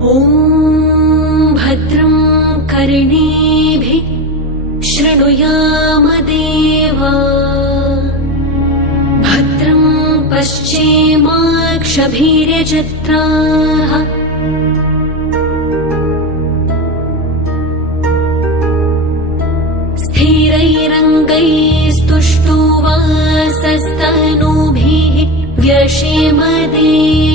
ॐ भद्रं कर्णेभिः शृणुयामदेवा। भद्रं पश्चिमाक्षभीर्यजत्राः। स्थिरैरङ्गैस्तुष्टुवासस्तनूभिः व्यशेमदेवहितं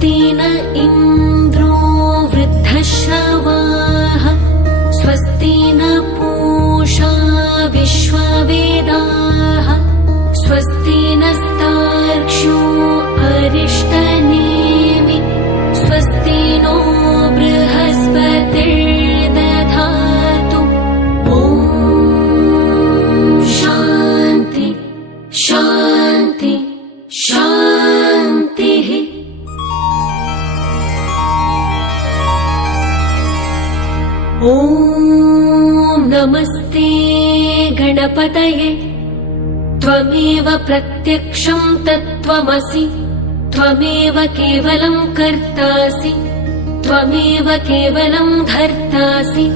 Latina. ॐ नमस्ते गणपतये। त्वमेव प्रत्यक्षं तत्त्वमसि। त्वमेव केवलं कर्तासि। त्वमेव केवलं धर्तासि।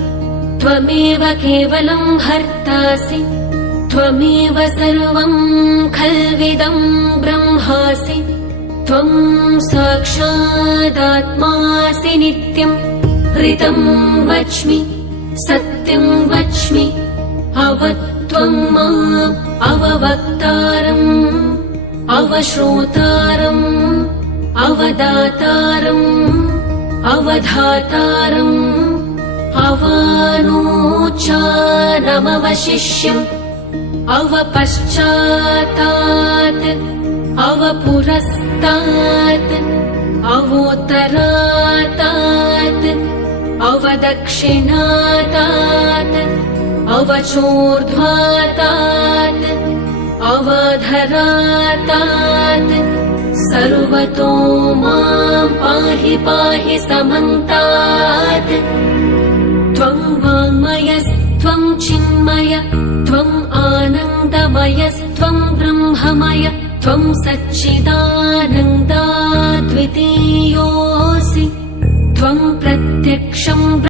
त्वमेव केवलं हर्तासि। त्वमेव सर्वं खल्विदं ब्रह्मासि। त्वं साक्षादात्मासि नित्यम् हृतं वच्मि सत्यं वच्मि अवत्वं माम् अववक्तारम् अवश्रोतारम् अवदातारम् अवधातारम् अवानोचानमवशिष्यम् अवपश्चातात् अवपुरस्तात् अवोत्तरातात् अवदक्षिणातात् अवचोर्ध्वातात् अवधरातात् सर्वतो मां पाहि पाहि समन्तात्। त्वं वाङ्मयस्त्वं चिन्मय त्वम् आनन्दमयस्त्वं ब्रह्ममय त्वं सच्चिदानन्दाद्वितीयोऽसि